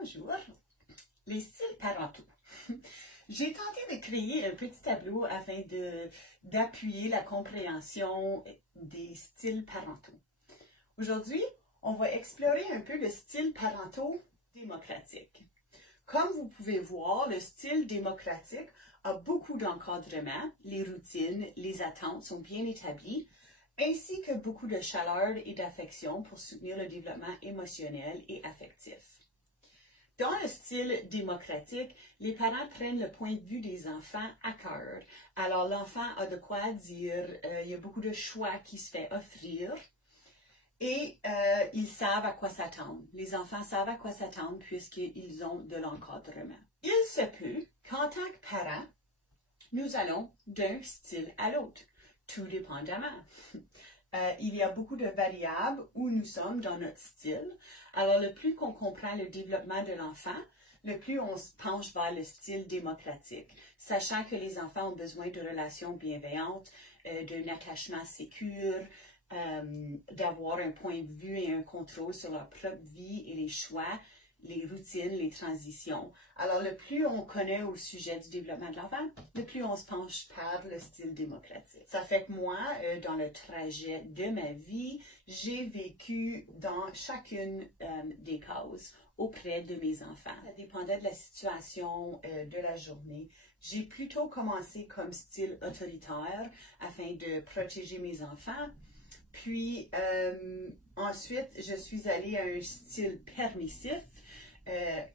Bonjour, les styles parentaux. J'ai tenté de créer un petit tableau afin d'appuyer la compréhension des styles parentaux. Aujourd'hui, on va explorer un peu le style parentaux démocratique. Comme vous pouvez voir, le style démocratique a beaucoup d'encadrement, les routines, les attentes sont bien établies, ainsi que beaucoup de chaleur et d'affection pour soutenir le développement émotionnel et affectif. Dans le style démocratique, les parents prennent le point de vue des enfants à cœur. Alors l'enfant a de quoi dire, il y a beaucoup de choix qui se fait offrir et ils savent à quoi s'attendre. Les enfants savent à quoi s'attendre puisqu'ils ont de l'encadrement. Il se peut qu'en tant que parents, nous allons d'un style à l'autre, tout dépendamment. Il y a beaucoup de variables où nous sommes dans notre style. Alors, le plus qu'on comprend le développement de l'enfant, le plus on se penche vers le style démocratique, sachant que les enfants ont besoin de relations bienveillantes, d'un attachement sécure, d'avoir un point de vue et un contrôle sur leur propre vie et les choix, les routines, les transitions. Alors, le plus on connaît au sujet du développement de l'enfant, le plus on se penche par le style démocratique. Ça fait que moi, dans le trajet de ma vie, j'ai vécu dans chacune des cases auprès de mes enfants. Ça dépendait de la situation de la journée. J'ai plutôt commencé comme style autoritaire afin de protéger mes enfants. Puis ensuite, je suis allée à un style permissif,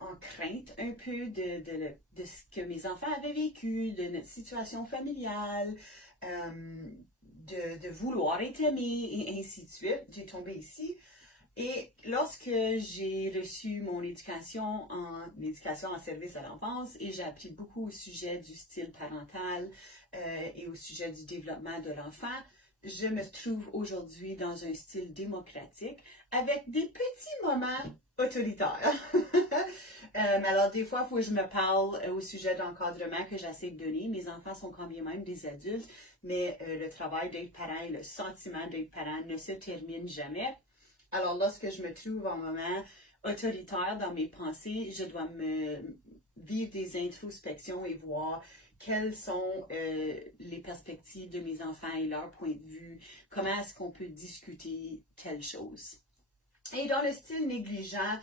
en crainte un peu de ce que mes enfants avaient vécu, de notre situation familiale, de vouloir être aimé et ainsi de suite. J'ai tombé ici. Et lorsque j'ai reçu mon éducation en service à l'enfance et j'ai appris beaucoup au sujet du style parental et au sujet du développement de l'enfant, je me trouve aujourd'hui dans un style démocratique avec des petits moments autoritaires. Alors, des fois, il faut que je me parle au sujet d'encadrement que j'essaie de donner. Mes enfants sont quand même des adultes, mais le travail d'être parent et le sentiment d'être parent ne se termine jamais. Alors, lorsque je me trouve en moment autoritaire dans mes pensées, je dois vivre des introspections et voir quelles sont les perspectives de mes enfants et leur point de vue, comment est-ce qu'on peut discuter telle chose. Et dans le style négligent,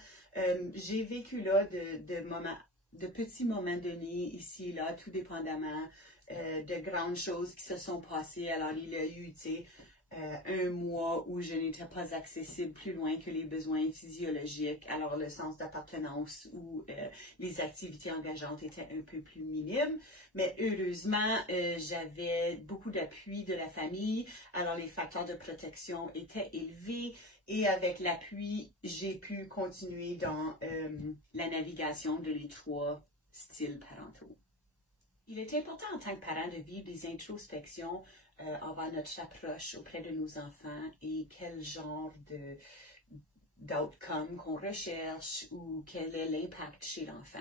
j'ai vécu là de petits moments donnés ici et là, tout dépendamment de grandes choses qui se sont passées. Alors, il y a eu, tu sais, un mois où je n'étais pas accessible plus loin que les besoins physiologiques, alors le sens d'appartenance ou les activités engageantes étaient un peu plus minimes, mais heureusement, j'avais beaucoup d'appui de la famille, alors les facteurs de protection étaient élevés et avec l'appui, j'ai pu continuer dans la navigation de les 3 styles parentaux. Il est important en tant que parent de vivre des introspections envers notre approche auprès de nos enfants et quel genre d'outcome qu'on recherche ou quel est l'impact chez l'enfant.